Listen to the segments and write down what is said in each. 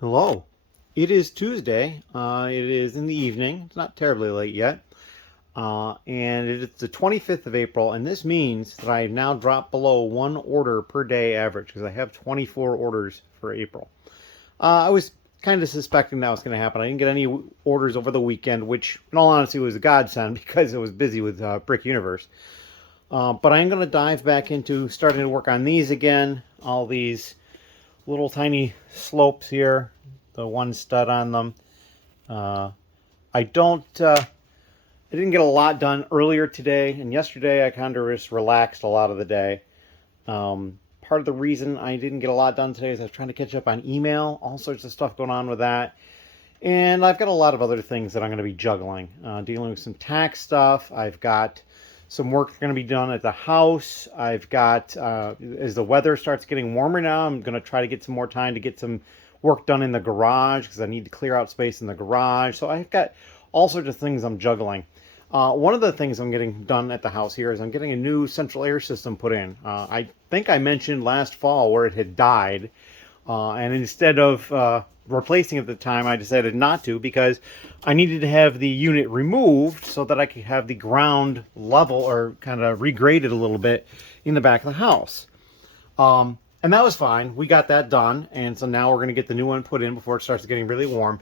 Hello. It is Tuesday. It is in the evening. It's not terribly late yet. And it is the 25th of April, and this means that I have now dropped below one order per day average because I have 24 orders for April. I was kind of suspecting that was going to happen. I didn't get any orders over the weekend, which in all honesty was a godsend because I was busy with Brick Universe. But I am going to dive back into starting to work on these again. All these little tiny slopes here, the one stud on them. I didn't get a lot done earlier today, and yesterday I kind of just relaxed a lot of the day. Part of the reason I didn't get a lot done today is I was trying to catch up on email, all sorts of stuff going on with that. And I've got a lot of other things that I'm going to be juggling. Dealing with some tax stuff. I've got some work going to be done at the house. I've got, as the weather starts getting warmer now, I'm going to try to get some more time to get some work done in the garage because I need to clear out space in the garage. So I've got all sorts of things I'm juggling. One of the things I'm getting done at the house here is I'm getting a new central air system put in. I think I mentioned last fall where it had died. And instead of replacing it at the time, I decided not to because I needed to have the unit removed so that I could have the ground level or kind of regraded a little bit in the back of the house. And that was fine. We got that done. And so now we're going to get the new one put in before it starts getting really warm.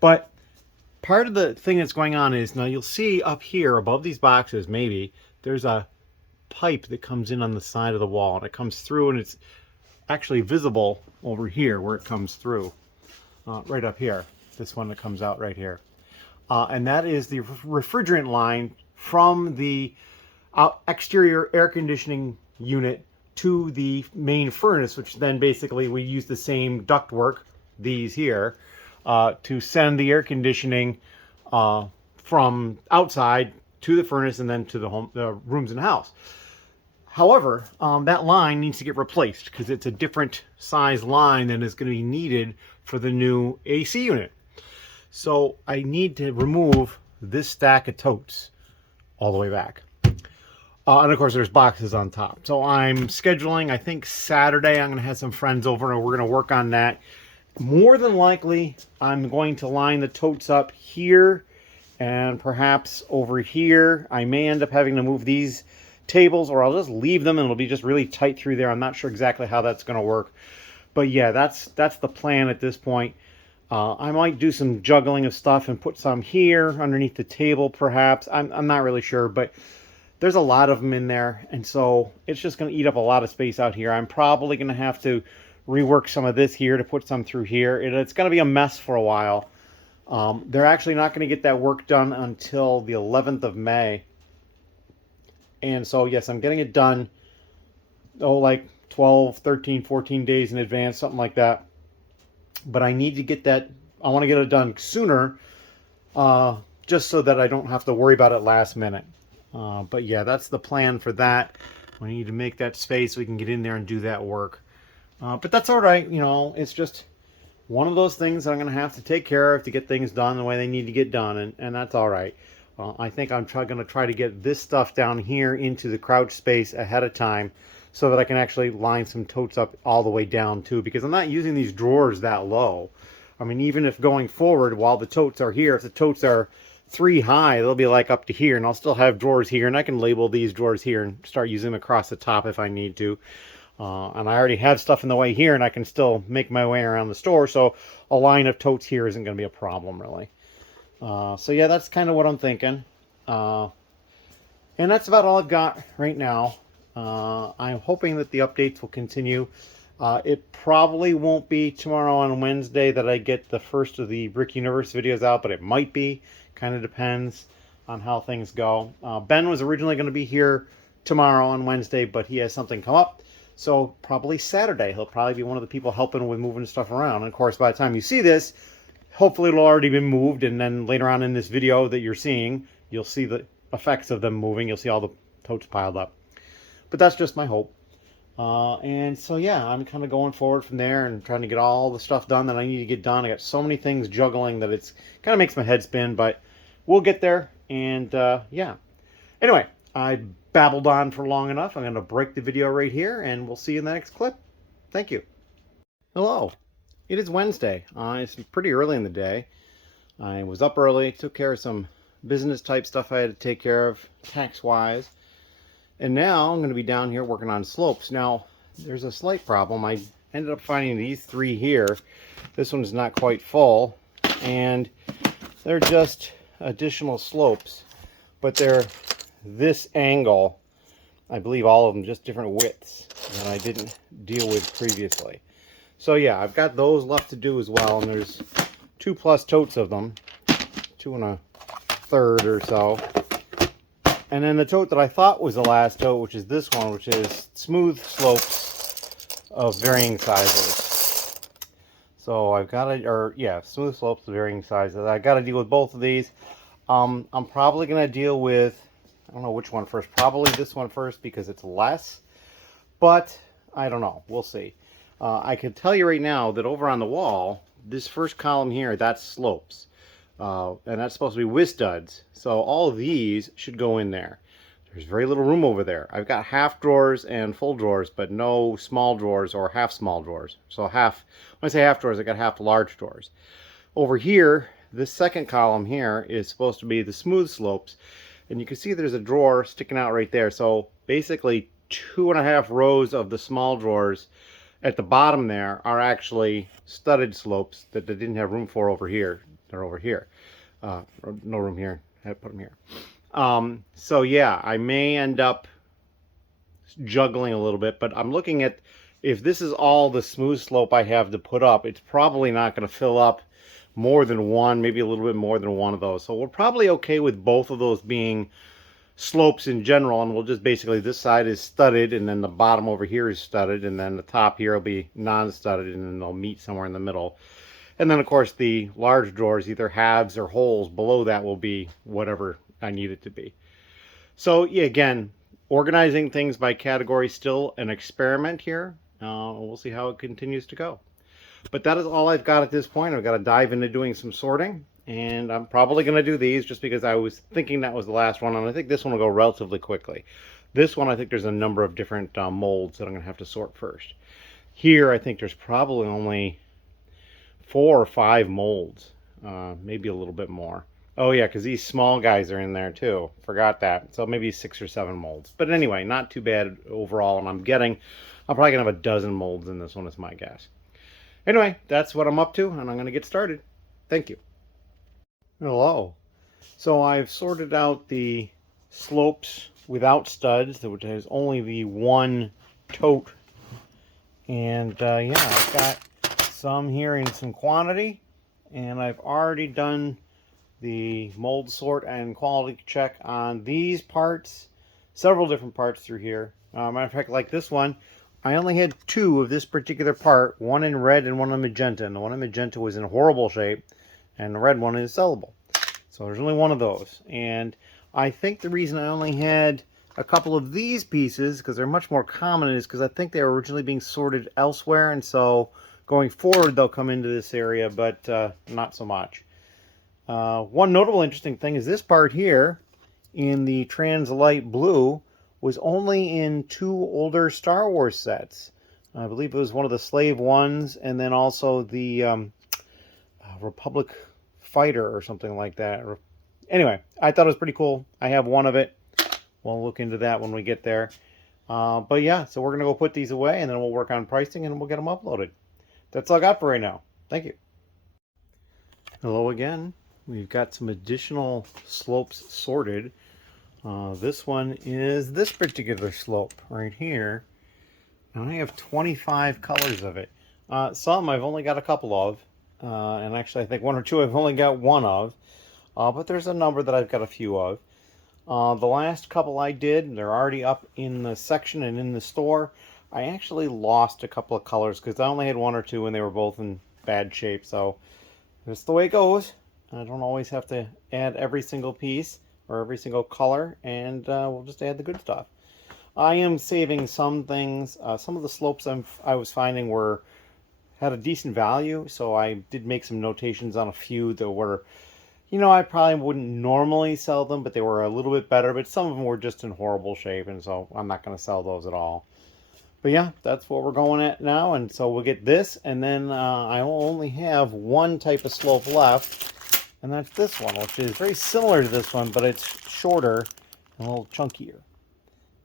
But part of the thing that's going on is, now you'll see up here above these boxes, maybe, there's a pipe that comes in on the side of the wall. And it comes through, and it's actually visible over here where it comes through. Right up here, this one that comes out right here. And that is the refrigerant line from the exterior air conditioning unit to the main furnace, which then basically we use the same ductwork, these here, to send the air conditioning from outside to the furnace and then to the rooms in the house. However, that line needs to get replaced because it's a different size line than is going to be needed for the new AC unit. So I need to remove this stack of totes all the way back. And of course there's boxes on top. So I'm scheduling, I think Saturday, I'm going to have some friends over and we're going to work on that. More than likely, I'm going to line the totes up here and perhaps over here. I may end up having to move these tables, or I'll just leave them and it'll be just really tight through there. I'm not sure exactly how that's going to work. But yeah, that's the plan at this point. I might do some juggling of stuff and put some here underneath the table perhaps. I'm not really sure, but there's a lot of them in there. And so it's just going to eat up a lot of space out here. I'm probably going to have to rework some of this here to put some through here. It's going to be a mess for a while. They're actually not going to get that work done until the 11th of May. And so, yes, I'm getting it done, like 12, 13, 14 days in advance, something like that. But I need to get that, I want to get it done sooner, just so that I don't have to worry about it last minute. But yeah, that's the plan for that. We need to make that space so we can get in there and do that work. But that's all right, you know, it's just one of those things that I'm going to have to take care of to get things done the way they need to get done, and that's all right. I think I'm going to try to get this stuff down here into the crouch space ahead of time so that I can actually line some totes up all the way down too, because I'm not using these drawers that low. I mean, even if going forward while the totes are here, if the totes are 3 high, they'll be like up to here, and I'll still have drawers here, and I can label these drawers here and start using them across the top if I need to. And I already have stuff in the way here, and I can still make my way around the store, so a line of totes here isn't going to be a problem, really. So yeah, that's kind of what I'm thinking. And that's about all I've got right now. I'm hoping that the updates will continue. It probably won't be tomorrow on Wednesday that I get the first of the Brick Universe videos out, but it might be. Kind of depends on how things go. Ben was originally going to be here tomorrow on Wednesday, but he has something come up. So probably Saturday, he'll probably be one of the people helping with moving stuff around. And of course, by the time you see this, hopefully it'll already been moved. And then later on in this video that you're seeing, you'll see the effects of them moving. You'll see all the totes piled up. But that's just my hope. And so, yeah, I'm kind of going forward from there and trying to get all the stuff done that I need to get done. I got so many things juggling that it's kind of makes my head spin, but we'll get there. And, yeah. Anyway, I babbled on for long enough. I'm going to break the video right here, and we'll see you in the next clip. Thank you. Hello. It is Wednesday. It's pretty early in the day. I was up early, took care of some business type stuff I had to take care of tax wise. And now I'm going to be down here working on slopes. Now, there's a slight problem. I ended up finding these three here. This one is not quite full. And they're just additional slopes. But they're this angle. I believe all of them just different widths that I didn't deal with previously. So yeah, I've got those left to do as well, and there's 2+ totes of them, 2 1/3 or so. And then the tote that I thought was the last tote, which is this one, which is smooth slopes of varying sizes. So I've got to, smooth slopes of varying sizes. I've got to deal with both of these. I'm probably going to deal with, I don't know which one first, probably this one first because it's less, but I don't know, we'll see. I can tell you right now that over on the wall, this first column here, that's slopes. And that's supposed to be with studs. So all of these should go in there. There's very little room over there. I've got half drawers and full drawers, but no small drawers or half small drawers. So half, when I say half drawers, I got half large drawers. Over here, this second column here is supposed to be the smooth slopes. And you can see there's a drawer sticking out right there. So basically 2.5 rows of the small drawers at the bottom there are actually studded slopes that they didn't have room for over here. They're over here. No room here. I had to put them here. So yeah, I may end up juggling a little bit, but I'm looking at, if this is all the smooth slope I have to put up, it's probably not going to fill up more than one, maybe a little bit more than one of those. So we're probably okay with both of those being slopes in general, and we'll just basically, this side is studded, and then the bottom over here is studded, and then the top here will be non-studded, and then they'll meet somewhere in the middle. And then of course the large drawers, either halves or holes below that, will be whatever I need it to be. So yeah, again, organizing things by category, still an experiment here. We'll see how it continues to go. But that is all I've got at this point. I've got to dive into doing some sorting. And I'm probably going to do these just because I was thinking that was the last one. And I think this one will go relatively quickly. This one, I think there's a number of different molds that I'm going to have to sort first. Here, I think there's probably only 4 or 5 molds. Maybe a little bit more. Oh yeah, because these small guys are in there too. Forgot that. So maybe 6 or 7 molds. But anyway, not too bad overall. And I'm probably going to have a dozen molds in this one, is my guess. Anyway, that's what I'm up to, and I'm going to get started. Thank you. Hello. So I've sorted out the slopes without studs, which has only the one tote. And yeah, I've got some here in some quantity, and I've already done the mold sort and quality check on these parts, several different parts through here. Matter of fact, like this one, I only had 2 of this particular part, one in red and one in magenta, and the one in magenta was in horrible shape, and the red one is sellable. So there's only one of those. And I think the reason I only had a couple of these pieces, because they're much more common, is because I think they were originally being sorted elsewhere, and so going forward they'll come into this area, but not so much. One notable interesting thing is this part here in the Translight Blue was only in 2 older Star Wars sets. I believe it was one of the Slave ones, and then also the Republic Fighter or something like that. Anyway, I thought it was pretty cool. I have one of it. We'll look into that when we get there. But yeah, so we're going to go put these away, and then we'll work on pricing, and we'll get them uploaded. That's all I got for right now. Thank you. Hello again. We've got some additional slopes sorted. This one is this particular slope right here. And I have 25 colors of it. Some I've only got a couple of. And actually I think 1 or 2 I've only got 1 of. But there's a number that I've got a few of. The last couple I did, they're already up in the section and in the store. I actually lost a couple of colors because I only had 1 or 2 and they were both in bad shape. So that's the way it goes. I don't always have to add every single piece or every single color, and we'll just add the good stuff. I am saving some things. Some of the slopes I was finding had a decent value, so I did make some notations on a few that were, you know, I probably wouldn't normally sell them, but they were a little bit better, but some of them were just in horrible shape, and so I'm not going to sell those at all. But yeah, that's what we're going at now, and so we'll get this, and then I will only have one type of slope left, and that's this one, which is very similar to this one, but it's shorter and a little chunkier.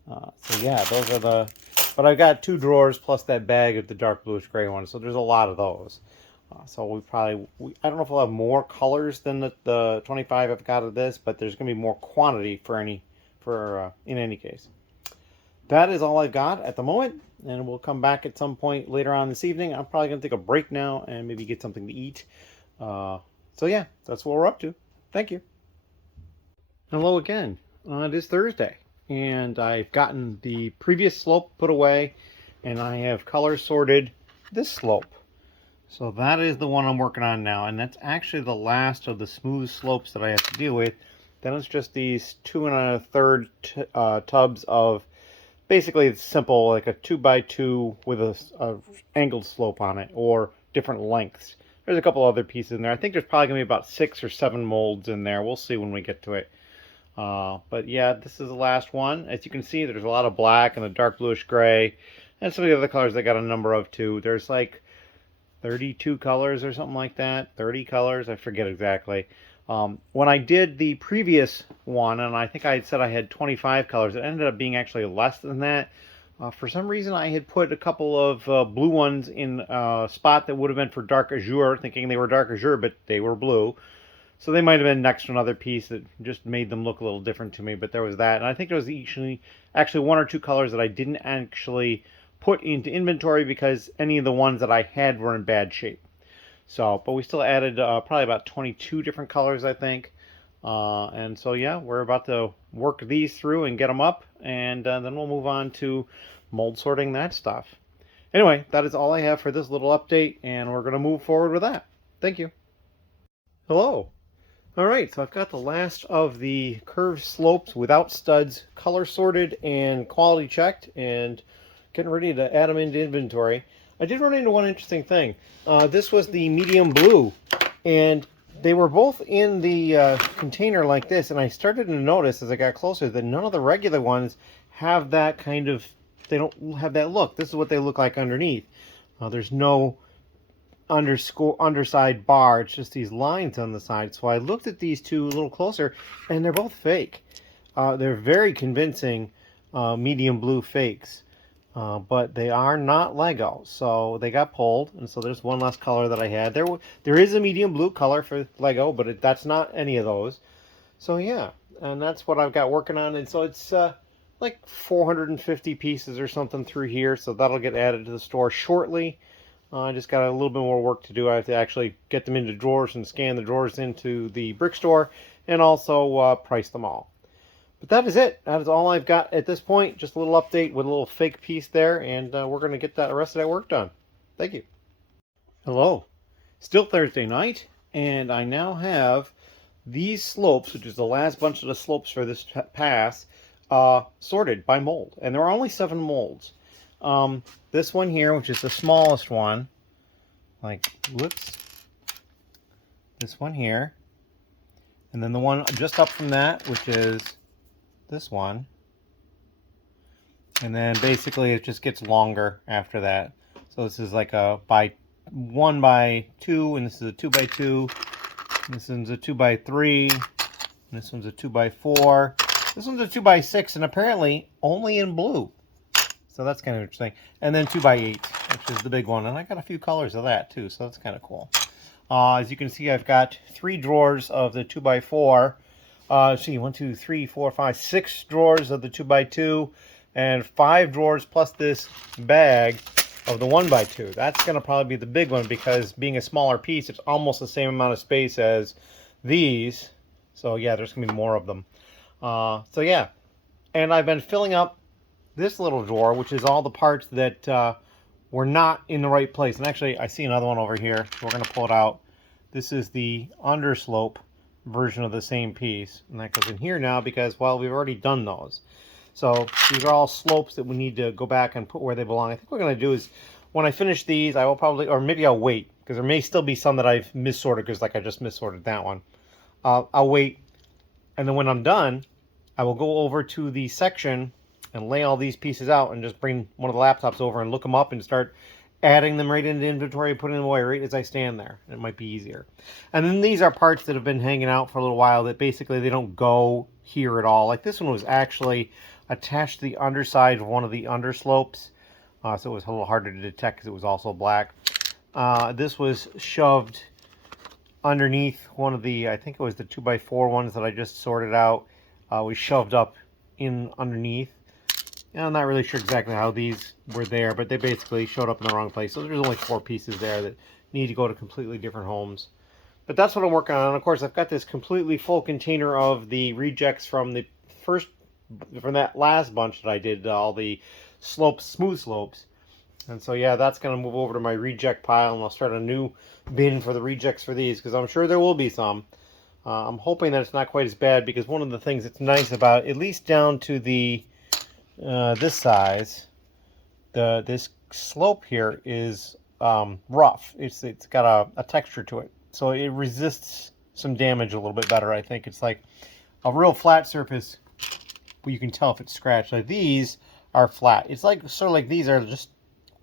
So yeah, those are the, but I've got 2 drawers plus that bag of the dark bluish gray one, so there's a lot of those. So we probably, I don't know if we'll have more colors than the 25 I've got of this, but there's going to be more quantity in any case. That is all I've got at the moment, and we'll come back at some point later on this evening. I'm probably going to take a break now and maybe get something to eat. So yeah, that's what we're up to. Thank you. Hello again. It is Thursday, and I've gotten the previous slope put away, and I have color sorted this slope. So that is the one I'm working on now, and that's actually the last of the smooth slopes that I have to deal with. Then it's just these 2 1/3 tubs of, basically it's simple, like a 2x2 with a angled slope on it, or different lengths. There's a couple other pieces in there. I think there's probably going to be about 6 or 7 molds in there. We'll see when we get to it. But yeah, this is the last one. As you can see, there's a lot of black and a dark bluish gray, and some of the other colors I got a number of too. There's like 32 colors or something like that. 30 colors, I forget exactly. When I did the previous one, and I think I had said I had 25 colors, it ended up being actually less than that. For some reason, I had put a couple of blue ones in a spot that would have been for dark azure, thinking they were dark azure, but they were blue. So they might have been next to another piece that just made them look a little different to me, but there was that. And I think there was actually 1 or 2 colors that I didn't actually put into inventory because any of the ones that I had were in bad shape. So, but we still added probably about 22 different colors, I think. And so, yeah, we're about to work these through and get them up, and then we'll move on to mold sorting that stuff. Anyway, that is all I have for this little update, and we're going to move forward with that. Thank you. Hello. All right, so I've got the last of the curved slopes without studs color sorted and quality checked, and getting ready to add them into inventory. I did run into one interesting thing. This was the medium blue, and they were both in the container like this, and I started to notice as I got closer that none of the regular ones have that kind of, they don't have that look. This is what they look like underneath. There's no underside bar, it's just these lines on the side. So I looked at these two a little closer, and they're both fake. They're very convincing medium blue fakes. But they are not Lego, so they got pulled, and so there's one less color that I had. There is a medium blue color for Lego, but that's not any of those. So yeah, and that's what I've got working on, and so it's like 450 pieces or something through here, so that'll get added to the store shortly. I just got a little bit more work to do. I have to actually get them into drawers and scan the drawers into the brick store, and also price them all. But that is it. That is all I've got at this point. Just a little update with a little fake piece there, and we're going to get the rest of that work done. Thank you. Hello. Still Thursday night, and I now have these slopes, which is the last bunch of the slopes for this pass, sorted by mold. And there are only 7 molds. This one here, which is the smallest one, this one here, and then the one just up from that, which is this one, and then basically it just gets longer after that. So this is like a 1x2, and this is a 2x2, and this one's a 2x3, and this one's a 2x4, this one's a 2x6, and apparently only in blue. So that's kind of interesting. And then 2x8, which is the big one, and I got a few colors of that too, so that's kind of cool. As you can see, I've got 3 drawers of the 2x4. 1, 2, 3, 4, 5, 6 drawers of the 2x2, and 5 drawers plus this bag of the 1x2. That's going to probably be the big one, because being a smaller piece, it's almost the same amount of space as these. So yeah, there's going to be more of them. So yeah, and I've been filling up this little drawer, which is all the parts that were not in the right place. And actually, I see another one over here. We're going to pull it out. This is the underslope version of the same piece, and that goes in here now because, well, we've already done those. So these are all slopes that we need to go back and put where they belong. I think what we're going to do is, when I finish these, I will probably, or maybe I'll wait, because there may still be some that I've missorted, because like I just missorted that one. I'll wait, and then when I'm done, I will go over to the section and lay all these pieces out and just bring one of the laptops over and look them up and start adding them right into inventory, putting them away right as I stand there. It might be easier. And then these are parts that have been hanging out for a little while that basically they don't go here at all. Like this one was actually attached to the underside of one of the underslopes, so it was a little harder to detect because it was also black. This was shoved underneath one of the, I think it was the 2x4 ones that I just sorted out. We shoved up in underneath. And I'm not really sure exactly how these were there, but they basically showed up in the wrong place. So there's only 4 pieces there that need to go to completely different homes. But that's what I'm working on. And of course, I've got this completely full container of the rejects from that last bunch that I did, all the slopes, smooth slopes. And so yeah, that's going to move over to my reject pile, and I'll start a new bin for the rejects for these, because I'm sure there will be some. I'm hoping that it's not quite as bad, because one of the things that's nice about, at least down to the this size, this slope here is rough. It's got a texture to it, so it resists some damage a little bit better. I think it's like a real flat surface, but you can tell if it's scratched. Like these are flat. It's like sort of like these are just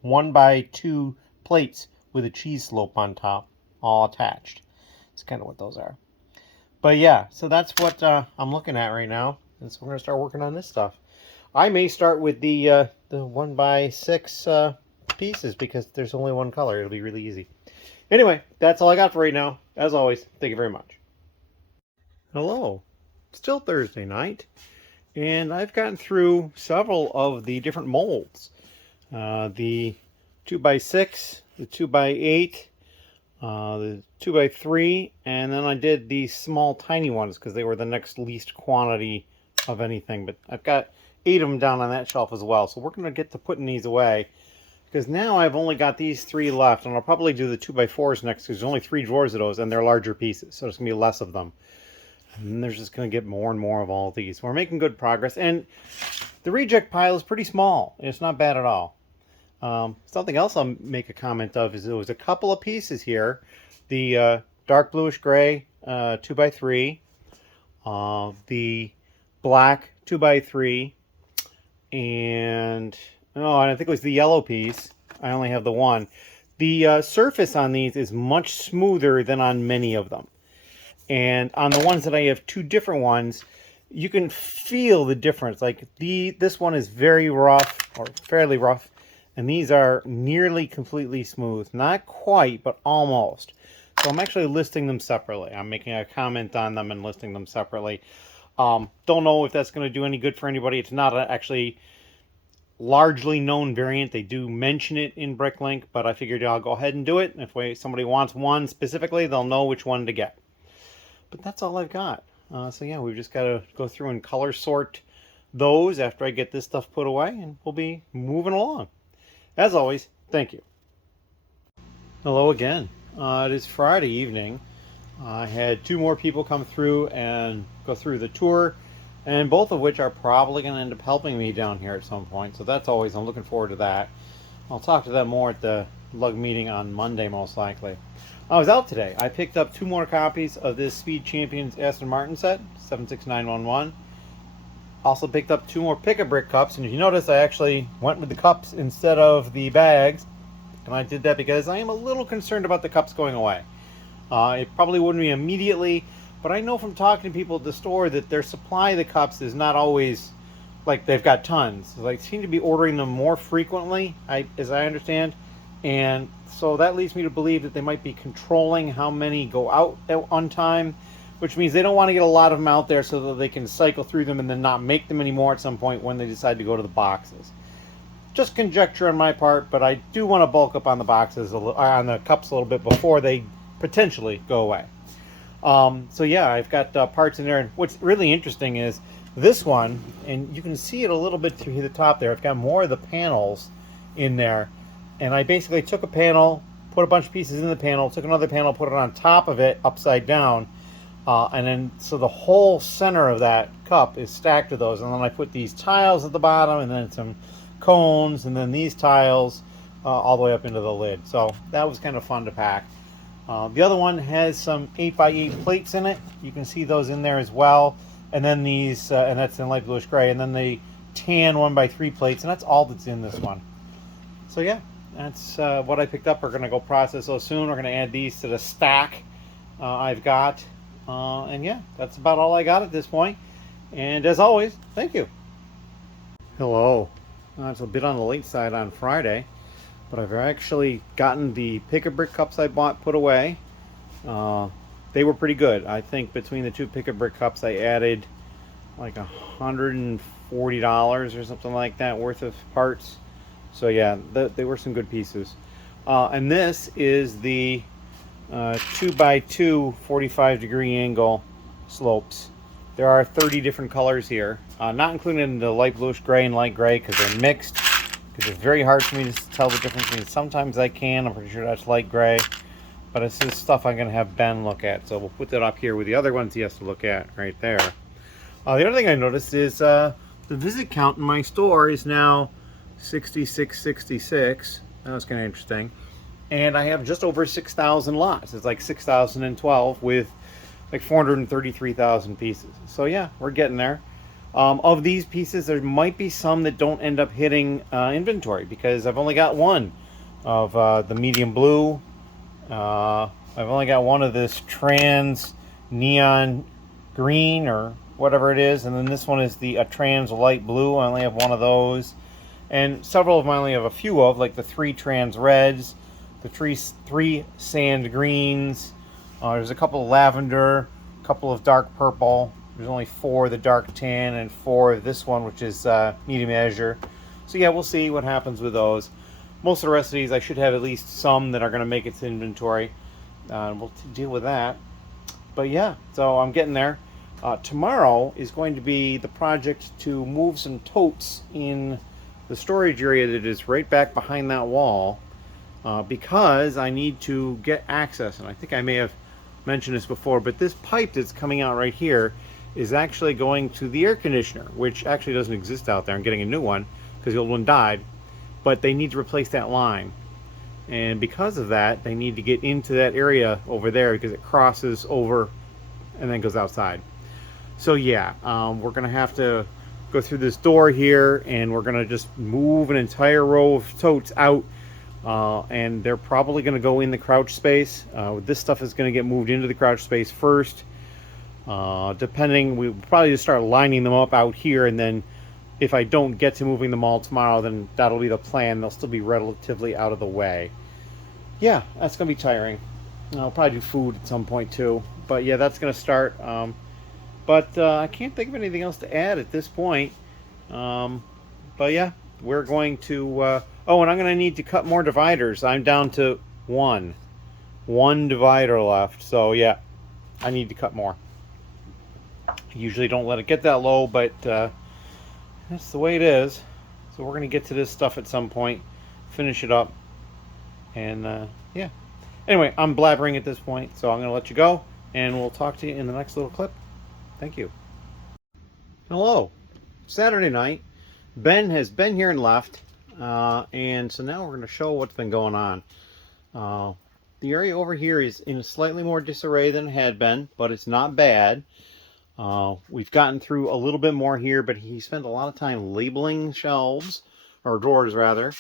1x2 plates with a cheese slope on top, all attached. It's kind of what those are. But yeah, so that's what I'm looking at right now, and so we're gonna start working on this stuff. I may start with the 1x6 pieces, because there's only one color. It'll be really easy. Anyway, that's all I got for right now. As always, thank you very much. Hello. Still Thursday night, and I've gotten through several of the different molds. The 2x6, the 2x8, the 2x3, and then I did these small tiny ones because they were the next least quantity of anything. But I've got 8 of them down on that shelf as well, so we're going to get to putting these away, because now I've only got these 3 left, and I'll probably do the 2x4s next, because there's only 3 drawers of those, and they're larger pieces, so there's going to be less of them. And there's just going to get more and more of all of these. We're making good progress, and the reject pile is pretty small. It's not bad at all. Something else I'll make a comment of is there was a couple of pieces here. The dark bluish gray 2x3, the black 2x3, and I think it was the yellow piece. I only have the one. The surface on these is much smoother than on many of them. And on the ones that I have 2 different ones, you can feel the difference. Like this one is very rough, or fairly rough, and these are nearly completely smooth. Not quite, but almost. So I'm actually listing them separately. I'm making a comment on them and listing them separately. Don't know if that's going to do any good for anybody. It's not actually largely known variant. They do mention it in Bricklink, but I figured I'll go ahead and do it. If somebody wants one specifically, they'll know which one to get. But that's all I've got. So yeah, we've just got to go through and color sort those after I get this stuff put away, and we'll be moving along. As always, thank you. Hello again. It is Friday evening. I had 2 more people come through and go through the tour, and both of which are probably going to end up helping me down here at some point. So that's always, I'm looking forward to that. I'll talk to them more at the lug meeting on Monday, most likely. I was out today. I picked up 2 more copies of this Speed Champions Aston Martin set, 76911. Also picked up 2 more Pick-A-Brick cups, and if you notice, I actually went with the cups instead of the bags. And I did that because I am a little concerned about the cups going away. It probably wouldn't be immediately, but I know from talking to people at the store that their supply of the cups is not always like they've got tons. They seem to be ordering them more frequently, as I understand. And so that leads me to believe that they might be controlling how many go out on time, which means they don't want to get a lot of them out there so that they can cycle through them and then not make them anymore at some point when they decide to go to the boxes. Just conjecture on my part, but I do want to bulk up on the boxes, on the cups a little bit before they potentially go away. So yeah, I've got parts in there, and what's really interesting is this one, and you can see it a little bit through the top there. I've got more of the panels in there, and I basically took a panel, put a bunch of pieces in the panel, took another panel, put it on top of it upside down, and then so the whole center of that cup is stacked with those, and then I put these tiles at the bottom, and then some cones, and then these tiles all the way up into the lid. So that was kind of fun to pack. The other one has some 8x8 plates in it. You can see those in there as well. And then these, and that's in light bluish gray. And then the tan 1x3 plates, and that's all that's in this one. So yeah, that's what I picked up. We're gonna go process those soon. We're gonna add these to the stack I've got, and yeah, that's about all I got at this point. And as always, thank you. Hello. It's a bit on the late side on Friday, but I've actually gotten the pick-a-brick cups I bought put away. They were pretty good. I think between the two pick-a-brick cups I added like $140 or something like that worth of parts. So yeah, they were some good pieces. And this is the 2x2 45-degree angle slopes. There are 30 different colors here, not including the light bluish gray and light gray because they're mixed. Because it's very hard for me to tell the difference between. Sometimes I can. I'm pretty sure that's light gray, but it's this stuff I'm going to have Ben look at. So we'll put that up here with the other ones he has to look at right there. The other thing I noticed is the visit count in my store is now 6666. That was kind of interesting. And I have just over 6,000 lots. It's like 6,012 with like 433,000 pieces. So yeah, we're getting there. Of these pieces, there might be some that don't end up hitting inventory because I've only got one of the medium blue. I've only got one of this trans neon green or whatever it is, and then this one is the trans light blue. I only have one of those, and several of them I only have a few of, like the 3 trans reds, the three sand greens. There's a couple of lavender, a couple of dark purple. There's only 4 of the dark tan and 4 of this one, which is medium azure. So yeah, we'll see what happens with those. Most of the rest of these, I should have at least some that are going to make it to inventory. We'll deal with that. But yeah, so I'm getting there. Tomorrow is going to be the project to move some totes in the storage area that is right back behind that wall, because I need to get access. And I think I may have mentioned this before, but this pipe that's coming out right here is actually going to the air conditioner, which actually doesn't exist out there. I'm getting a new one because the old one died, but they need to replace that line. And because of that, they need to get into that area over there because it crosses over and then goes outside. So yeah, we're gonna have to go through this door here, and we're gonna just move an entire row of totes out, and they're probably gonna go in the crouch space. This stuff is gonna get moved into the crouch space first. Depending, we'll probably just start lining them up out here, and then if I don't get to moving them all tomorrow, then that'll be the plan. They'll still be relatively out of the way. Yeah, that's gonna be tiring. I'll probably do food at some point too, but yeah, that's gonna start. But I can't think of anything else to add at this point. But yeah, we're going to oh, and I'm gonna need to cut more dividers. I'm down to one divider left, so yeah, I need to cut more. I usually don't let it get that low, but that's the way it is. So we're going to get to this stuff at some point, finish it up, and yeah. Anyway, I'm blabbering at this point, so I'm going to let you go, and we'll talk to you in the next little clip. Thank you. Hello. Saturday night. Ben has been here and left, and so now we're going to show what's been going on. The area over here is in a slightly more disarray than it had been, but it's not bad. We've gotten through a little bit more here, but he spent a lot of time labeling shelves, or drawers rather.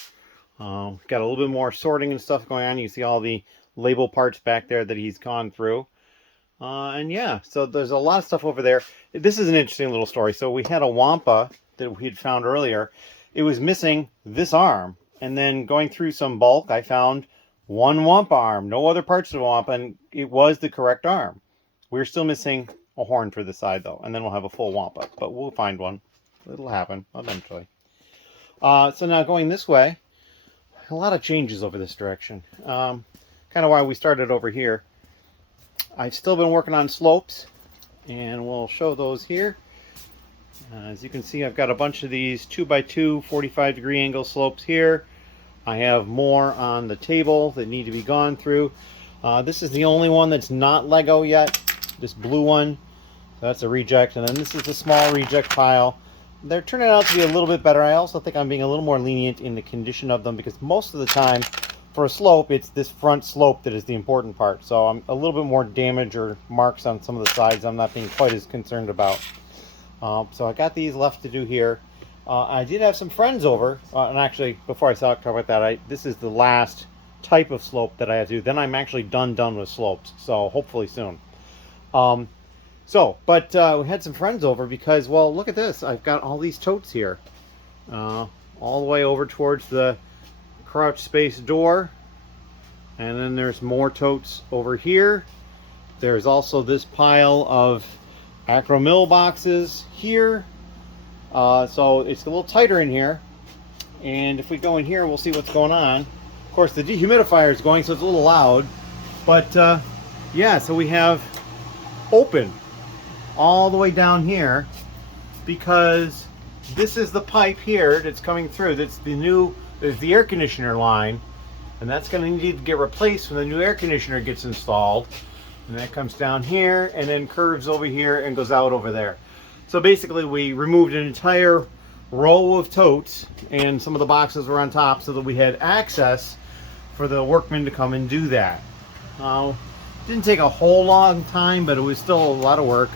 Got a little bit more sorting and stuff going on. You see all the label parts back there that he's gone through. And yeah, so there's a lot of stuff over there. This is an interesting little story. So we had a Wampa that we had found earlier. It was missing this arm. And then going through some bulk, I found one Wampa arm, no other parts of the Wampa, and it was the correct arm. We're still missing a horn for the side though, and then we'll have a full Wampa, but we'll find one. It'll happen eventually. So now going this way, a lot of changes over this direction. Kind of why we started over here. I've still been working on slopes, and we'll show those here. As you can see, I've got a bunch of these 2x2 45-degree angle slopes here. I have more on the table that need to be gone through. This is the only one that's not Lego yet. This blue one, that's a reject, and then this is the small reject pile. They're turning out to be a little bit better. I also think I'm being a little more lenient in the condition of them, because most of the time for a slope, it's this front slope that is the important part. So I'm a little bit more damage or marks on some of the sides I'm not being quite as concerned about. So I got these left to do here. I did have some friends over, and actually, before I talk about that, this is the last type of slope that I have to do. Then I'm actually done with slopes, so hopefully soon. Um, but we had some friends over because, well, look at this. I've got all these totes here, all the way over towards the crouch space door, and then there's more totes over here. There's also this pile of Acro-Mill boxes here. So it's a little tighter in here, and if we go in here, we'll see what's going on. Of course, the dehumidifier is going, so it's a little loud, but yeah, so we have open all the way down here, because this is the pipe here that's coming through. That's there's the air conditioner line, and that's going to need to get replaced when the new air conditioner gets installed. And that comes down here and then curves over here and goes out over there. So basically we removed an entire row of totes, and some of the boxes were on top so that we had access for the workmen to come and do that. Didn't take a whole long time, but it was still a lot of work.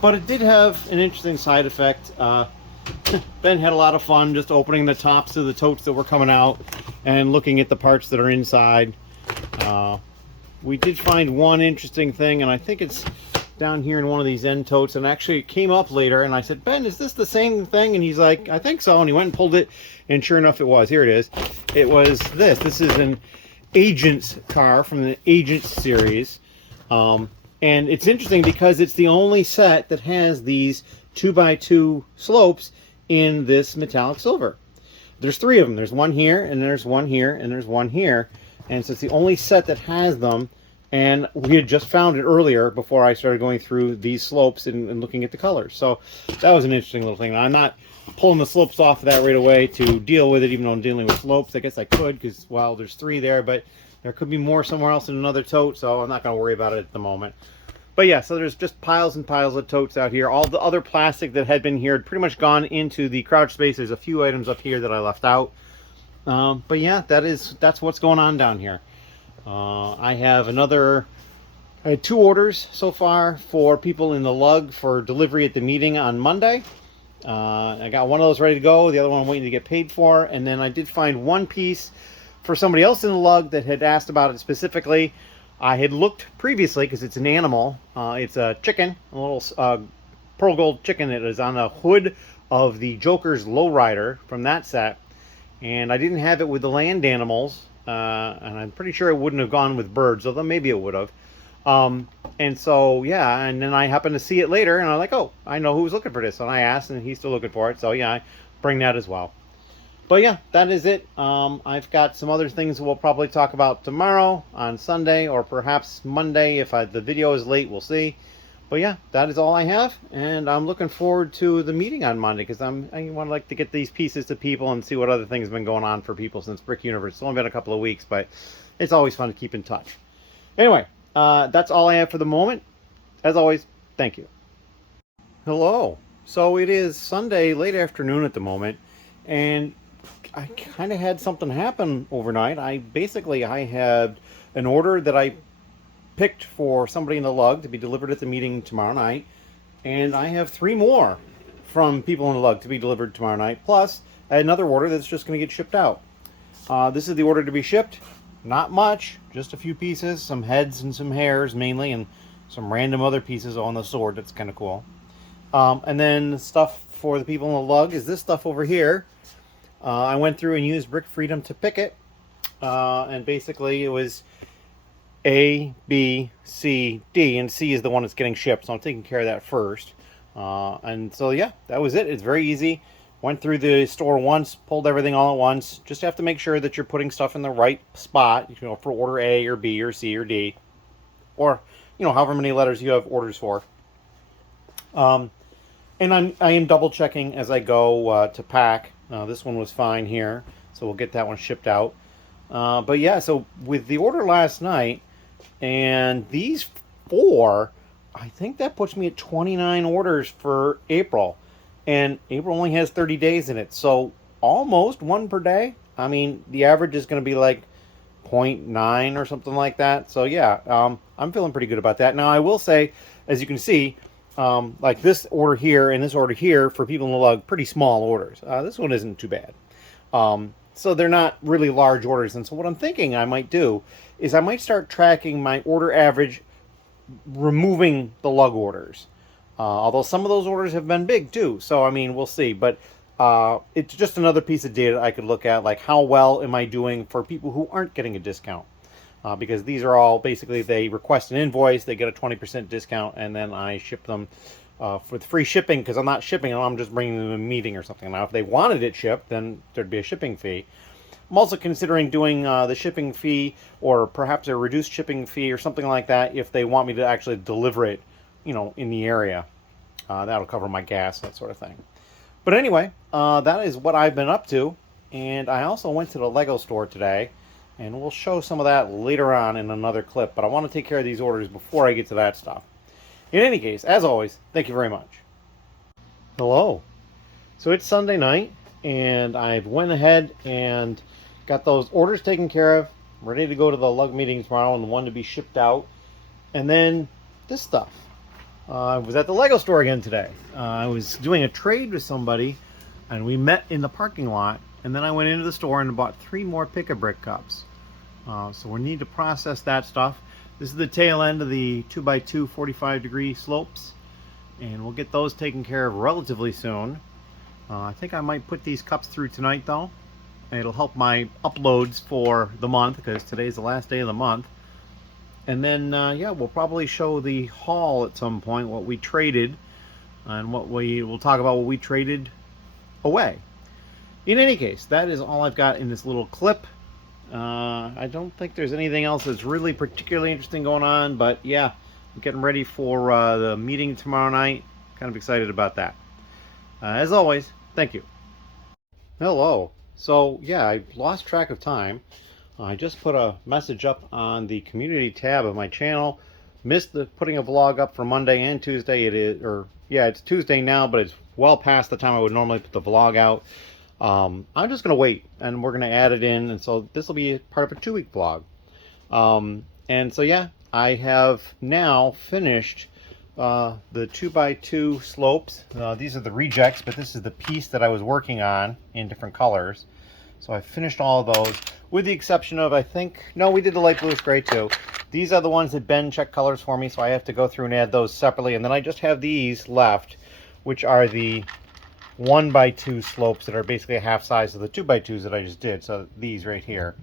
But it did have an interesting side effect. Ben had a lot of fun just opening the tops of the totes that were coming out and looking at the parts that are inside. We did find one interesting thing, and I think it's down here in one of these end totes, and actually it came up later, and I said, Ben, is this the same thing? And he's like, I think so. And he went and pulled it, and sure enough it was. Here it is. It was this is an Agent's car from the Agents series, and it's interesting because it's the only set that has these 2x2 slopes in this metallic silver. There's three of them. There's one here, and there's one here, and there's one here, and so it's the only set that has them. And we had just found it earlier before I started going through these slopes and looking at the colors. So that was an interesting little thing. Now, I'm not pulling the slopes off of that right away to deal with it, even though I'm dealing with slopes. I guess I could, because, well, there's three there, but there could be more somewhere else in another tote, so I'm not going to worry about it at the moment. But yeah, so there's just piles and piles of totes out here. All the other plastic that had been here had pretty much gone into the crouch space. There's a few items up here that I left out. But yeah, that's what's going on down here. I had 2 orders so far for people in the lug for delivery at the meeting on Monday. I got one of those ready to go. The other one I'm waiting to get paid for. And then I did find one piece for somebody else in the lug that had asked about it specifically. I had looked previously because it's an animal. It's a chicken, a little pearl gold chicken that is on the hood of the Joker's Lowrider from that set. And I didn't have it with the land animals. And I'm pretty sure it wouldn't have gone with birds, although maybe it would have. And so, yeah, and then I happened to see it later, and I'm like, oh, I know who's looking for this. And I asked, and he's still looking for it. So, yeah, I bring that as well. But, yeah, that is it. I've got some other things we'll probably talk about tomorrow on Sunday, or perhaps Monday. If the video is late, we'll see. But, yeah, that is all I have. And I'm looking forward to the meeting on Monday, because I want to like to get these pieces to people and see what other things have been going on for people since Brick Universe. It's only been a couple of weeks, but it's always fun to keep in touch. Anyway, that's all I have for the moment. As always, thank you. Hello. So it is Sunday late afternoon at the moment, and I kind of had something happen overnight. I had an order that I picked for somebody in the lug to be delivered at the meeting tomorrow night, and I have 3 more from people in the lug to be delivered tomorrow night, plus another order that's just going to get shipped out. This is the order to be shipped. Not much, just a few pieces, some heads and some hairs mainly, and some random other pieces on the sword. That's kind of cool. And then the stuff for the people in the lug is this stuff over here. I went through and used Brick Freedom to pick it, and basically it was A, B, C, D, and C is the one that's getting shipped, so I'm taking care of that first. And so yeah, that was it. It's very easy. Went through the store once, pulled everything all at once. Just have to make sure that you're putting stuff in the right spot, for order A or B or C or D, or however many letters you have orders for. And I am double checking as I go to pack. This one was fine here, so we'll get that one shipped out. But yeah, so with the order last night, and these 4, I think that puts me at 29 orders for April. And April only has 30 days in it, so almost 1 per day. I mean, the average is going to be like 0.9 or something like that. So yeah, I'm feeling pretty good about that. Now, I will say, as you can see, like this order here and this order here for people in the lug, pretty small orders. This one isn't too bad. So they're not really large orders. And so what I'm thinking I might do is I might start tracking my order average, removing the lug orders. Although some of those orders have been big too. So, I mean, we'll see. But it's just another piece of data I could look at, like how well am I doing for people who aren't getting a discount. Because these are all basically, they request an invoice, they get a 20% discount, and then I ship them for the free shipping, because I'm not shipping them, I'm just bringing them to a meeting or something. Now, if they wanted it shipped, then there'd be a shipping fee. I'm also considering doing the shipping fee, or perhaps a reduced shipping fee or something like that, if they want me to actually deliver it, you know, in the area. That'll cover my gas, that sort of thing. But anyway, that is what I've been up to. And I also went to the Lego store today, and we'll show some of that later on in another clip. But I want to take care of these orders before I get to that stuff. In any case, as always, thank you very much. Hello. So it's Sunday night, and I've went ahead and got those orders taken care of, ready to go to the lug meeting tomorrow and the one to be shipped out. And then this stuff. I was at the Lego store again today. I was doing a trade with somebody, and we met in the parking lot. And then I went into the store and bought 3 more Pick-a-Brick cups. So we need to process that stuff. This is the tail end of the 2x2 45-degree slopes. And we'll get those taken care of relatively soon. I think I might put these cups through tonight, though. It'll help my uploads for the month, because today's the last day of the month. And then, yeah, we'll probably show the haul at some point, what we traded, and we'll talk about what we traded away. In any case, that is all I've got in this little clip. I don't think there's anything else that's really particularly interesting going on, but yeah, I'm getting ready for the meeting tomorrow night. Kind of excited about that. As always, thank you. Hello. So yeah, I lost track of time. I just put a message up on the community tab of my channel. Missed the putting a vlog up for Monday and Tuesday. It's Tuesday now, but it's well past the time I would normally put the vlog out. I'm just going to wait, and we're going to add it in, and so this will be part of a 2-week vlog. And so yeah, I have now finished the 2x2 slopes. These are the rejects, but this is the piece that I was working on in different colors. So I finished all of those, with the exception of, we did the light bluish gray too. These are the ones that Ben checked colors for me, so I have to go through and add those separately. And then I just have these left, which are the 1x2 slopes that are basically a half size of the 2x2s that I just did. So these right here.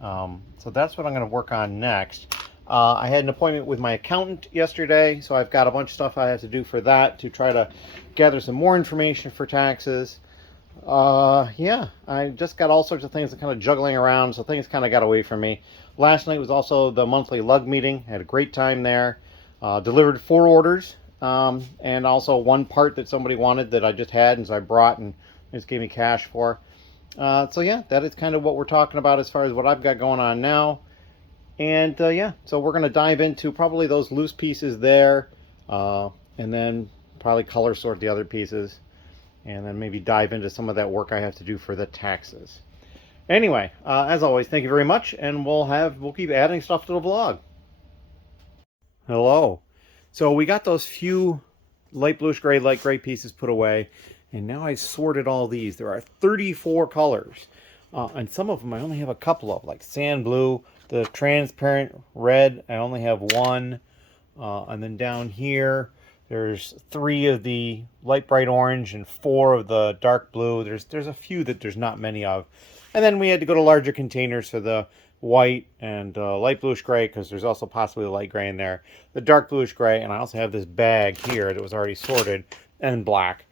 So that's what I'm going to work on next. I had an appointment with my accountant yesterday, so I've got a bunch of stuff I have to do for that to try to gather some more information for taxes. Yeah, I just got all sorts of things that kind of juggling around, so things kind of got away from me. Last night was also the monthly lug meeting. I had a great time there. Delivered 4 orders, and also 1 part that somebody wanted that I just had, and so I brought and just gave me cash for. So yeah, that is kind of what we're talking about as far as what I've got going on now. And yeah, so we're going to dive into probably those loose pieces there, and then probably color sort the other pieces, and then maybe dive into some of that work I have to do for the taxes. Anyway, as always, thank you very much, and we'll keep adding stuff to the vlog. Hello. So we got those few light bluish gray, light gray pieces put away, and now I sorted all these. There are 34 colors, and some of them I only have a couple of, like sand blue, the transparent red, I only have 1, and then down here there's 3 of the light bright orange and 4 of the dark blue. There's a few that there's not many of, and then we had to go to larger containers for the white and light bluish gray, because there's also possibly a light gray in there, the dark bluish gray, and I also have this bag here that was already sorted, and black.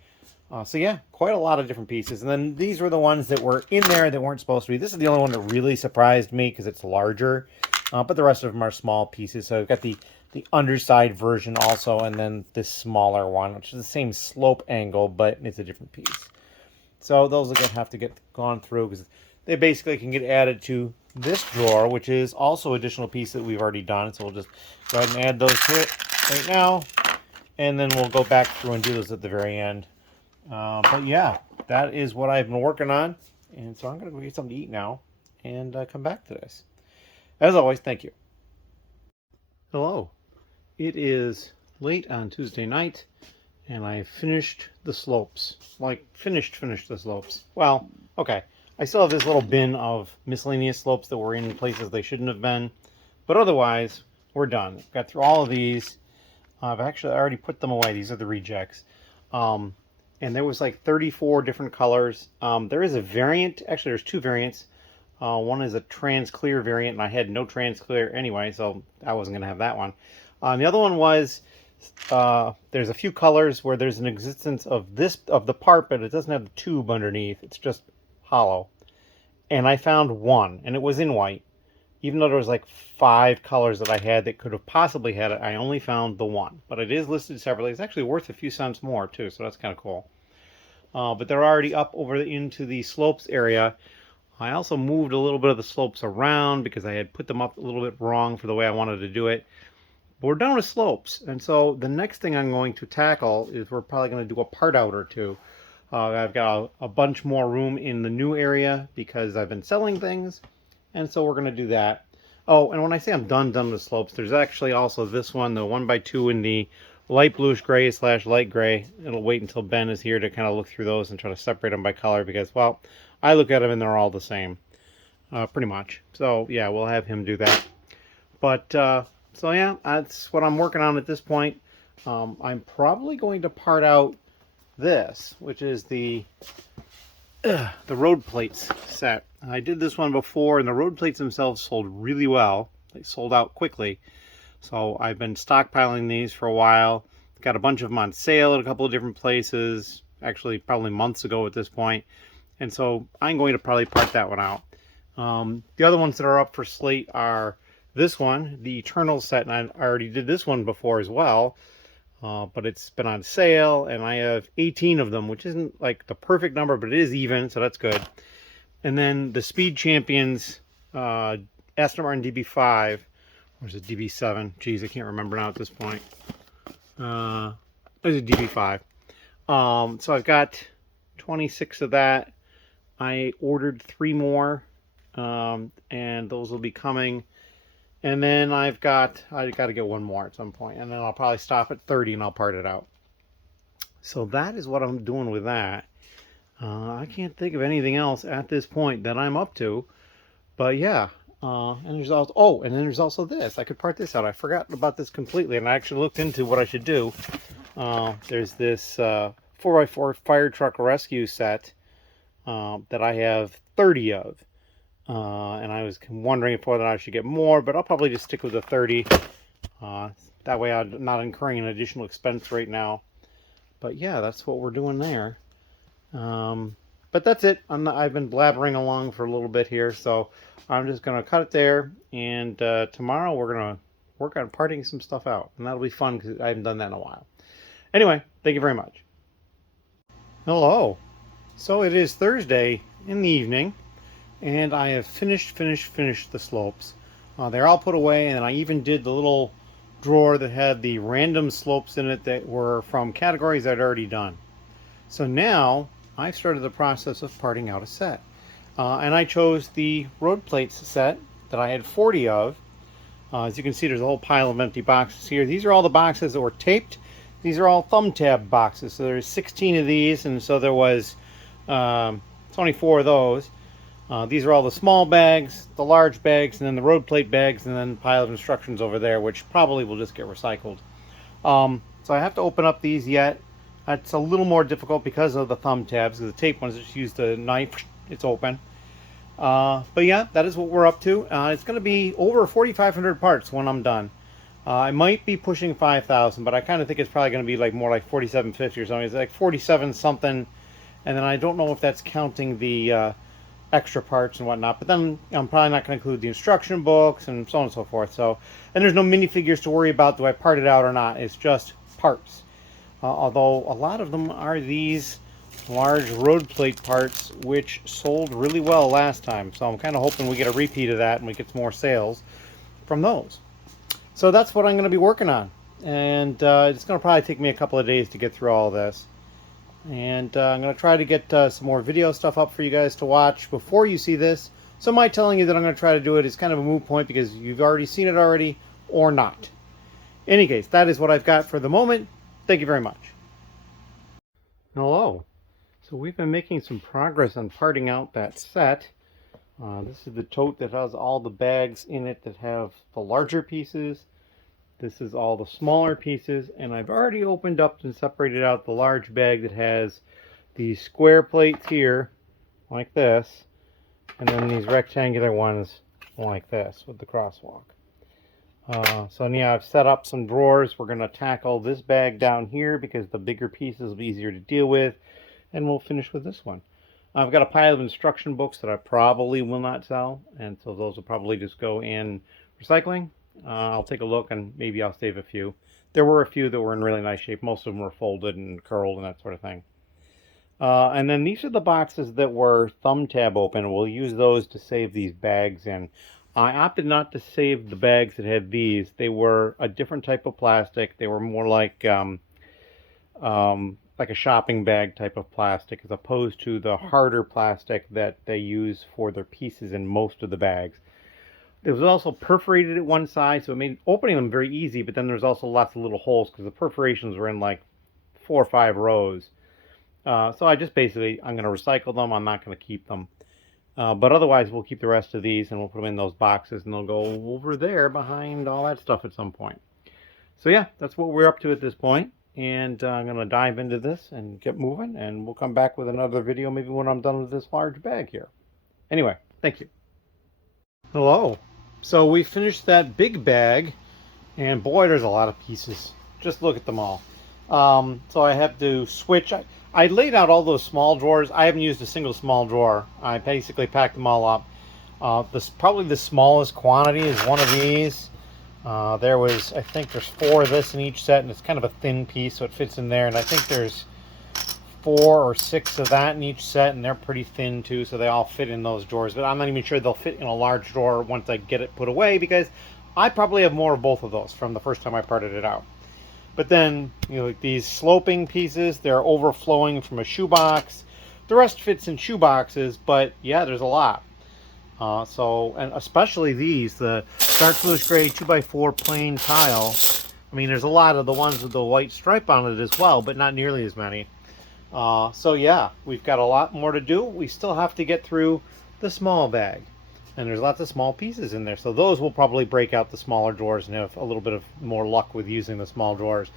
So yeah, quite a lot of different pieces. And then these were the ones that were in there that weren't supposed to be. This is the only one that really surprised me because it's larger, but the rest of them are small pieces. So I've got the underside version also, and then this smaller one, which is the same slope angle, but it's a different piece. So those are going to have to get gone through, because they basically can get added to this drawer, which is also additional piece that we've already done. So we'll just go ahead and add those to it right now, and then we'll go back through and do those at the very end. But yeah, that is what I've been working on, and so I'm going to go get something to eat now and come back to this. As always, thank you. Hello. It is late on Tuesday night, and I finished the slopes. Like, finished the slopes. Well, okay. I still have this little bin of miscellaneous slopes that were in places they shouldn't have been. But otherwise, we're done. Got through all of these. I've actually already put them away. These are the rejects. And there was like 34 different colors. There is a variant. Actually, there's two variants. One is a trans clear variant, and I had no trans clear anyway, so I wasn't going to have that one. The other one was, there's a few colors where there's an existence of the part, but it doesn't have the tube underneath. It's just hollow. And I found one, and it was in white. Even though there was like 5 colors that I had that could have possibly had it, I only found the one. But it is listed separately. It's actually worth a few cents more too, so that's kind of cool. But they're already up over into the slopes area. I also moved a little bit of the slopes around because I had put them up a little bit wrong for the way I wanted to do it. But we're done with slopes, and so the next thing I'm going to tackle is we're probably going to do a part out or two. I've got a bunch more room in the new area because I've been selling things, and so we're going to do that. Oh, and when I say I'm done with slopes, there's actually also this one, the 1x2 in the light bluish gray / light gray. It'll wait until Ben is here to kind of look through those and try to separate them by color because, well, I look at them and they're all the same, pretty much. So yeah, we'll have him do that. But so yeah, that's what I'm working on at this point. I'm probably going to part out this, which is the road plates set. I did this one before, and the road plates themselves sold really well. They sold out quickly. So I've been stockpiling these for a while. Got a bunch of them on sale at a couple of different places, actually probably months ago at this point. And so I'm going to probably part that one out. The other ones that are up for slate are this one, the Eternal set, and I already did this one before as well. But it's been on sale, and I have 18 of them, which isn't like the perfect number, but it is even, so that's good. And then the Speed Champions Aston Martin DB5, or is it DB7? Geez, I can't remember now at this point. There's a DB5. So I've got 26 of that. I ordered 3 more, and those will be coming. And then I got to get 1 more at some point, and then I'll probably stop at 30 and I'll part it out. So that is what I'm doing with that. I can't think of anything else at this point that I'm up to, but yeah. And there's also, and then there's also this. I could part this out. I forgot about this completely, and I actually looked into what I should do. There's this 4x4 fire truck rescue set that I have 30 of. And I was wondering if whether I should get more, but I'll probably just stick with the 30. That way I'm not incurring an additional expense right now. But yeah, that's what we're doing there. But that's it. I've been blabbering along for a little bit here, so I'm just going to cut it there. And tomorrow we're going to work on parting some stuff out. And that'll be fun because I haven't done that in a while. Anyway, thank you very much. Hello. So it is Thursday in the evening. And I have finished the slopes. They're all put away, and I even did the little drawer that had the random slopes in it that were from categories I'd already done. So now I've started the process of parting out a set. And I chose the road plates set that I had 40 of. As you can see, there's a whole pile of empty boxes here. These are all the boxes that were taped. These are all thumb tab boxes. So there's 16 of these, and so there was 24 of those. These are all the small bags, the large bags, and then the road plate bags, and then a pile of instructions over there, which probably will just get recycled. So I have to open up these yet. It's a little more difficult because of the thumb tabs. The tape ones just use the knife, it's open. But yeah, that is what we're up to. It's going to be over 4,500 parts when I'm done. I might be pushing 5,000, but I kind of think it's probably going to be like more like 4,750 or something. It's like 47 something, and then I don't know if that's counting the extra parts and whatnot, but then I'm probably not going to include the instruction books and so on and so forth. So, and there's no minifigures to worry about. Do I part it out or not? It's just parts. Although a lot of them are these large road plate parts, which sold really well last time. So I'm kind of hoping we get a repeat of that and we get some more sales from those. So that's what I'm going to be working on, and it's going to probably take me a couple of days to get through all of this. And I'm going to try to get some more video stuff up for you guys to watch before you see this. So my telling you that I'm going to try to do it is kind of a moot point because you've already seen it already or not. In any case, that is what I've got for the moment. Thank you very much. Hello. So we've been making some progress on parting out that set. This is the tote that has all the bags in it that have the larger pieces. This is all the smaller pieces, and I've already opened up and separated out the large bag that has these square plates here, like this, and then these rectangular ones like this with the crosswalk. So yeah, I've set up some drawers. We're going to tackle this bag down here because the bigger pieces will be easier to deal with, and we'll finish with this one. I've got a pile of instruction books that I probably will not sell, and so those will probably just go in recycling. I'll take a look and maybe I'll save a few. There were a few that were in really nice shape. Most of them were folded and curled and that sort of thing. And then these are the boxes that were thumb tab open. We'll use those to save these bags in. I opted not to save the bags that had these. They were a different type of plastic. They were more like a shopping bag type of plastic, as opposed to the harder plastic that they use for their pieces in most of the bags. It was also perforated at one side, so it made opening them very easy, but then there's also lots of little holes because the perforations were in like 4 or 5 rows. So I just basically, I'm going to recycle them. I'm not going to keep them. But otherwise, we'll keep the rest of these and we'll put them in those boxes and they'll go over there behind all that stuff at some point. So yeah, that's what we're up to at this point. And I'm going to dive into this and get moving, and we'll come back with another video maybe when I'm done with this large bag here. Anyway, thank you. Hello. So we finished that big bag, and boy, there's a lot of pieces. Just look at them all. So I have to switch. I laid out all those small drawers. I haven't used a single small drawer. I basically packed them all up. Probably the smallest quantity is one of these. I think there's 4 of this in each set, and it's kind of a thin piece, so it fits in there. And I think there's 4 or 6 of that in each set, and they're pretty thin too, so they all fit in those drawers. But I'm not even sure they'll fit in a large drawer once I get it put away, because I probably have more of both of those from the first time I parted it out. But then, like these sloping pieces, they're overflowing from a shoebox. The rest fits in shoeboxes, but yeah, there's a lot. And especially these, the dark bluish gray 2x4 plain tile. I mean, there's a lot of the ones with the white stripe on it as well, but not nearly as many. So yeah, we've got a lot more to do. We still have to get through the small bag. And there's lots of small pieces in there. So those will probably break out the smaller drawers and have a little bit of more luck with using the small drawers.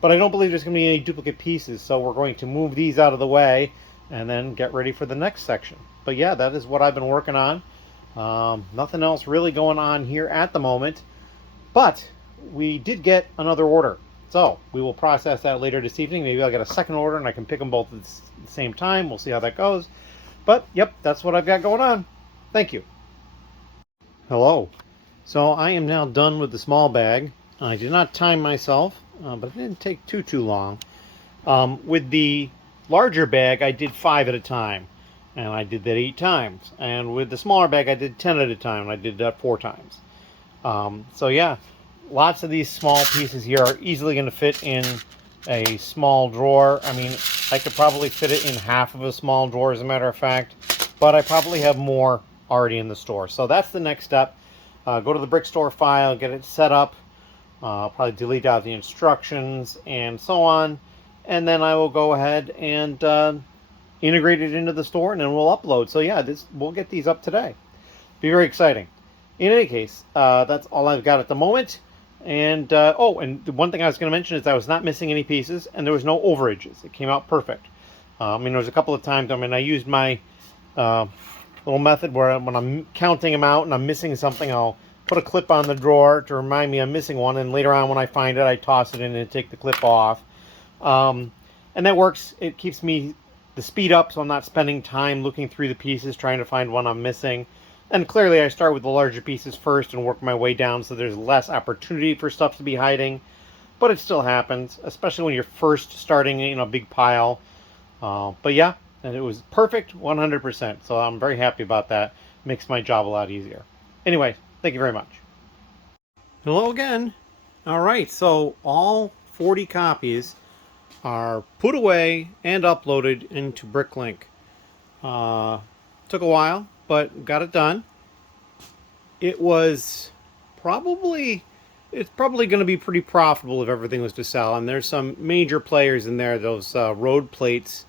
But I don't believe there's going to be any duplicate pieces. So we're going to move these out of the way and then get ready for the next section. But yeah, that is what I've been working on. Nothing else really going on here at the moment. But we did get another order. So we will process that later this evening. Maybe I'll get a second order and I can pick them both at the same time. We'll see how that goes. But yep, that's what I've got going on. Thank you. Hello. So I am now done with the small bag. I did not time myself, but it didn't take too long. With the larger bag, I did 5 at a time, and I did that 8 times. And with the smaller bag, I did 10 at a time, and I did that 4 times. So yeah, lots of these small pieces here are easily going to fit in a small drawer. I mean, I could probably fit it in half of a small drawer, as a matter of fact, but I probably have more already in the store. So that's the next step. Go to the brick store file, get it set up, probably delete out the instructions and so on, and then I will go ahead and integrate it into the store, and then we'll upload. So yeah, we'll get these up today. Be very exciting. In any case, that's all I've got at the moment. And and the one thing I was going to mention is I was not missing any pieces, and there was no overages. It came out perfect. I mean, there was a couple of times, I used my little method where when I'm counting them out and I'm missing something, I'll put a clip on the drawer to remind me I'm missing one, and later on when I find it, I toss it in and take the clip off. And that works. It keeps me the speed up, so I'm not spending time looking through the pieces trying to find one I'm missing. And clearly I start with the larger pieces first and work my way down, so there's less opportunity for stuff to be hiding. But it still happens, especially when you're first starting a big pile. But yeah, and it was perfect 100%. So I'm very happy about that. Makes my job a lot easier. Anyway, thank you very much. Hello again. All right, so all 40 copies are put away and uploaded into Bricklink. Took a while, but got it done. It was probably it's probably going to be pretty profitable if everything was to sell. And there's some major players in there. Those road plates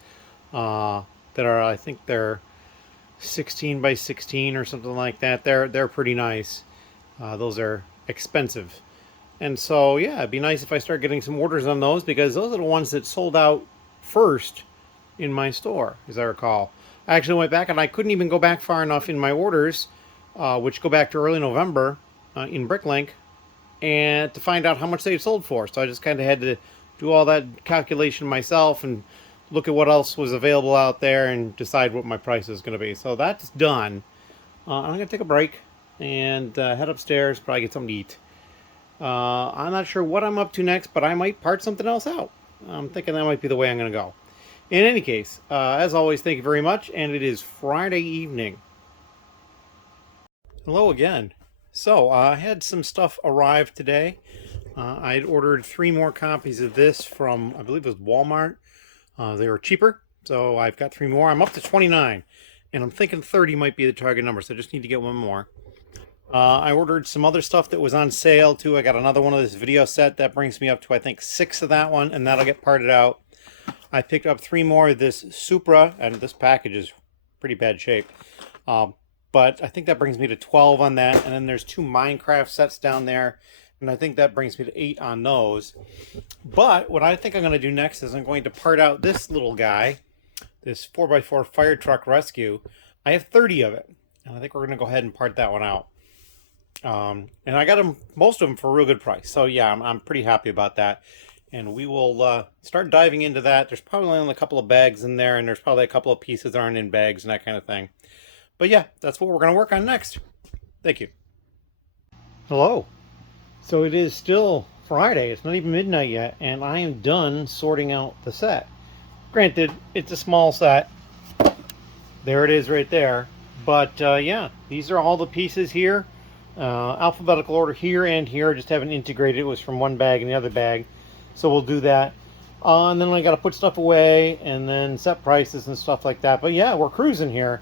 that are, I think they're 16 by 16 or something like that. They're pretty nice. Those are expensive. And so, yeah, it'd be nice if I start getting some orders on those, because those are the ones that sold out first in my store, as I recall. I actually went back and I couldn't even go back far enough in my orders, which go back to early November in Bricklink, and to find out how much they had sold for. So I just kind of had to do all that calculation myself and look at what else was available out there and decide what my price is going to be. So that's done. I'm going to take a break and head upstairs, probably get something to eat. I'm not sure what I'm up to next, but I might part something else out. I'm thinking that might be the way I'm going to go. In any case, as always, thank you very much, and it is Friday evening. Hello again. So, I had some stuff arrive today. I had ordered 3 more copies of this from, I believe it was Walmart. They were cheaper, so I've got 3 more. I'm up to 29, and I'm thinking 30 might be the target number, so I just need to get 1 more. I ordered some other stuff that was on sale, too. I got another one of this video set. That brings me up to, I think, 6 of that one, and that'll get parted out. I picked up 3 more of this Supra, and this package is pretty bad shape. But I think that brings me to 12 on that. And then there's 2 Minecraft sets down there, and I think that brings me to 8 on those. But what I think I'm going to do next is I'm going to part out this little guy, this 4x4 fire truck rescue. I have 30 of it, and I think we're going to go ahead and part that one out. And I got them, most of them, for a real good price. So yeah, I'm pretty happy about that. And we will start diving into that. There's probably only a couple of bags in there, and there's probably a couple of pieces that aren't in bags and that kind of thing. But yeah, that's what we're going to work on next. Thank you. Hello. So it is still Friday. It's not even midnight yet, and I am done sorting out the set. Granted, it's a small set. There it is right there. But yeah, these are all the pieces here. Alphabetical order here and here. I just haven't integrated. It was from one bag and the other bag. So we'll do that. And then I got to put stuff away and then set prices and stuff like that. But yeah, we're cruising here.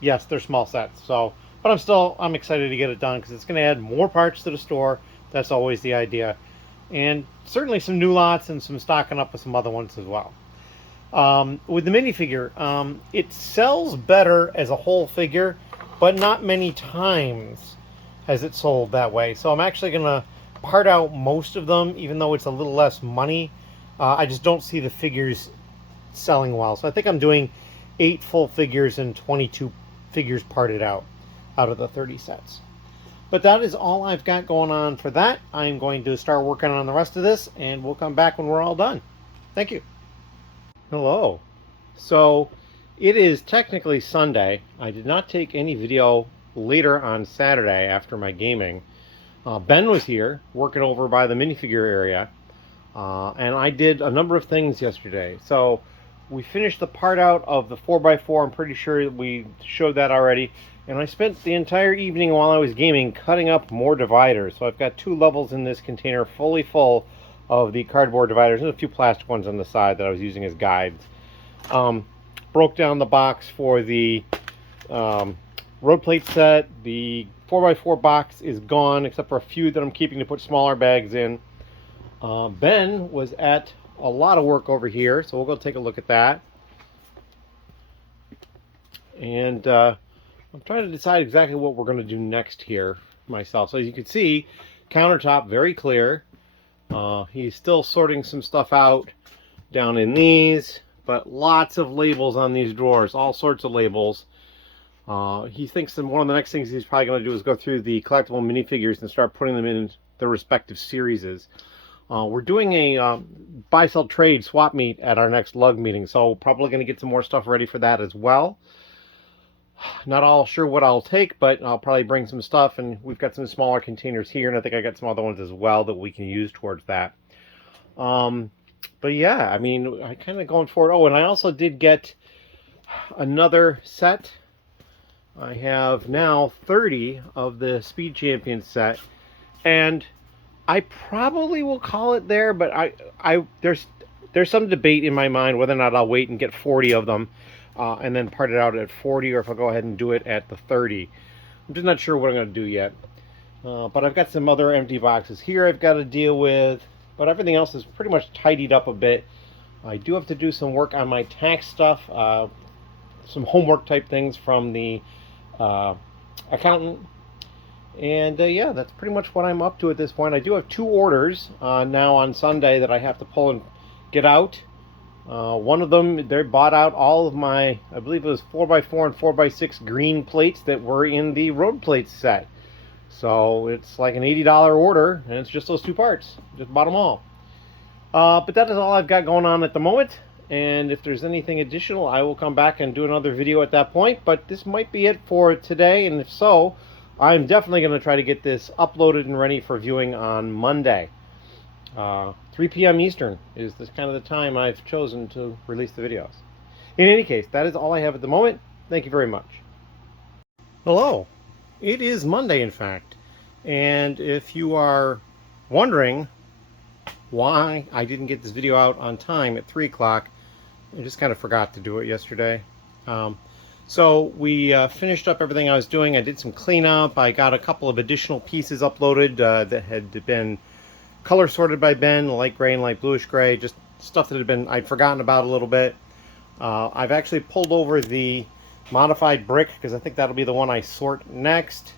Yes, they're small sets. So, but I'm excited to get it done because it's going to add more parts to the store. That's always the idea. And certainly some new lots and some stocking up with some other ones as well. With the minifigure, it sells better as a whole figure, but not many times has it sold that way. So I'm actually going to part out most of them, even though it's a little less money. I just don't see the figures selling well. So I think I'm doing 8 full figures and 22 figures parted out of the 30 sets. But that is all I've got going on for that. I'm going to start working on the rest of this, and we'll come back when we're all done. Thank you. Hello. So it is technically Sunday. I did not take any video later on Saturday after my gaming. Ben was here working over by the minifigure area, and I did a number of things yesterday. So we finished the part out of the 4x4. I'm pretty sure we showed that already. And I spent the entire evening while I was gaming cutting up more dividers. So I've got 2 levels in this container fully full of the cardboard dividers and a few plastic ones on the side that I was using as guides. Broke down the box for the road plate set. The 4x4 box is gone, except for a few that I'm keeping to put smaller bags in. Ben was at a lot of work over here, so we'll go take a look at that. And I'm trying to decide exactly what we're going to do next here myself. So as you can see, countertop very clear. He's still sorting some stuff out down in these, but lots of labels on these drawers, all sorts of labels. He thinks that one of the next things he's probably going to do is go through the collectible minifigures and start putting them in their respective series. We're doing a buy, sell, trade swap meet at our next lug meeting, so probably going to get some more stuff ready for that as well. Not all sure what I'll take, but I'll probably bring some stuff, and we've got some smaller containers here, and I think I got some other ones as well that we can use towards that. But yeah, I mean, I kind of going forward. Oh, and I also did get another set. I have now 30 of the Speed Champion set, and I probably will call it there, but there's some debate in my mind whether or not I'll wait and get 40 of them and then part it out at 40, or if I'll go ahead and do it at the 30. I'm just not sure what I'm going to do yet. But I've got some other empty boxes here I've got to deal with, but everything else is pretty much tidied up a bit. I do have to do some work on my tax stuff, some homework type things from the accountant. And yeah, that's pretty much what I'm up to at this point. I do have 2 orders now on Sunday that I have to pull and get out. One of them, they bought out all of my, I believe it was 4x4 and 4x6 green plates that were in the road plates set. So it's like an $80 order, and it's just those 2 parts. Just bought them all. But that is all I've got going on at the moment. And if there's anything additional, I will come back and do another video at that point. But this might be it for today, and if so, I'm definitely going to try to get this uploaded and ready for viewing on Monday. 3 p.m. Eastern is this kind of the time I've chosen to release the videos. In any case, that is all I have at the moment. Thank you very much. Hello. It is Monday, in fact. And if you are wondering why I didn't get this video out on time at 3 o'clock, I just kind of forgot to do it yesterday. So we finished up everything I was doing. I did some cleanup. I got a couple of additional pieces uploaded that had been color sorted by Ben, light gray and light bluish gray, just stuff that I'd forgotten about a little bit. I've actually pulled over the modified brick because I think that'll be the one I sort next.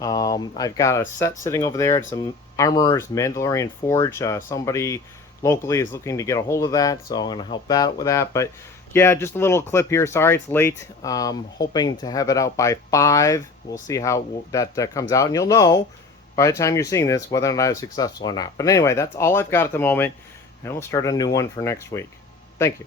I've got a set sitting over there, some Armorer's Mandalorian Forge. Somebody locally is looking to get a hold of that, so I'm going to help that with that. But yeah, just a little clip here. Sorry it's late. Hoping to have it out by 5. We'll see how that comes out, and you'll know by the time you're seeing this whether or not it's successful or not. But anyway, that's all I've got at the moment, and we'll start a new one for next week. Thank you.